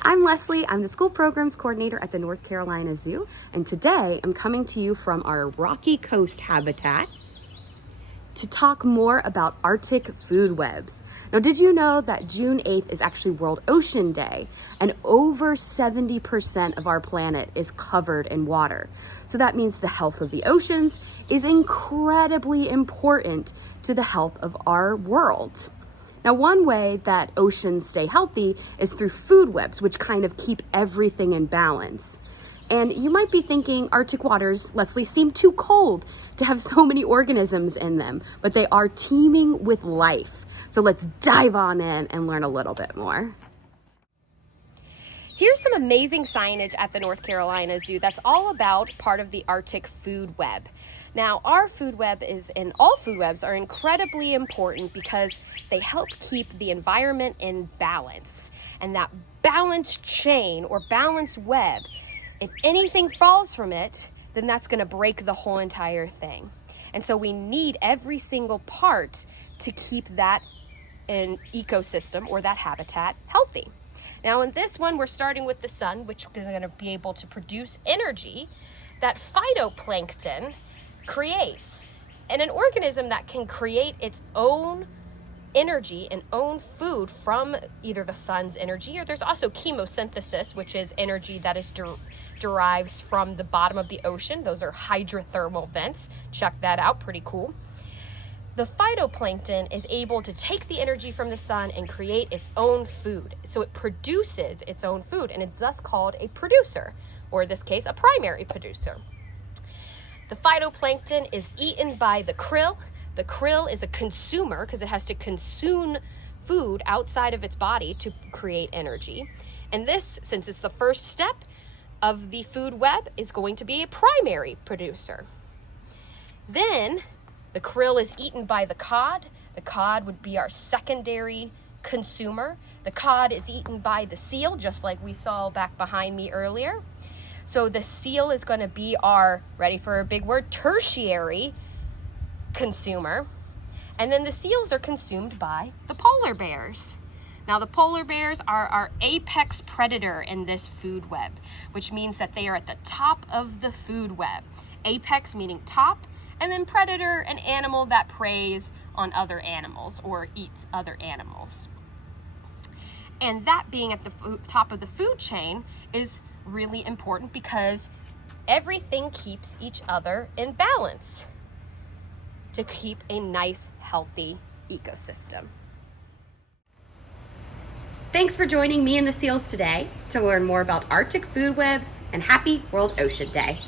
I'm Leslie. I'm the School Programs Coordinator at the North Carolina Zoo, and today I'm coming to you from our Rocky Coast habitat to talk more about Arctic food webs. Now, did you know that June 8th is actually World Ocean Day, and over 70% of our planet is covered in water? So that means the health of the oceans is incredibly important to the health of our world. Now, one way that oceans stay healthy is through food webs, which kind of keep everything in balance. And you might be thinking Arctic waters, Leslie, seem too cold to have so many organisms in them, but they are teeming with life. So let's dive on in and learn a little bit more. Here's some amazing signage at the North Carolina Zoo that's all about part of the Arctic food web. Now, our food web and all food webs are incredibly important because they help keep the environment in balance. And that balanced chain or balanced web, if anything falls from it, then that's going to break the whole entire thing. And so we need every single part to keep that an ecosystem or that habitat healthy. Now in this one, we're starting with the sun, which is going to be able to produce energy that phytoplankton creates. And an organism that can create its own energy and own food from either the sun's energy, or there's also chemosynthesis, which is energy that is derives from the bottom of the ocean. Those are hydrothermal vents. Check that out, pretty cool. The phytoplankton is able to take the energy from the sun and create its own food. So it produces its own food, and it's thus called a producer, or in this case, a primary producer. The phytoplankton is eaten by the krill. The krill is a consumer because it has to consume food outside of its body to create energy. And this, since it's the first step of the food web, is going to be a primary producer. Then the krill is eaten by the cod. The cod would be our secondary consumer. The cod is eaten by the seal, just like we saw back behind me earlier. So the seal is going to be our, ready for a big word, tertiary consumer. And then the seals are consumed by the polar bears. Now the polar bears are our apex predator in this food web, which means that they are at the top of the food web. Apex meaning top, and then predator, an animal that preys on other animals or eats other animals. And that being at the top of the food chain is really important because everything keeps each other in balance to keep a nice, healthy ecosystem. Thanks for joining me and the seals today to learn more about Arctic food webs, and happy World Ocean Day.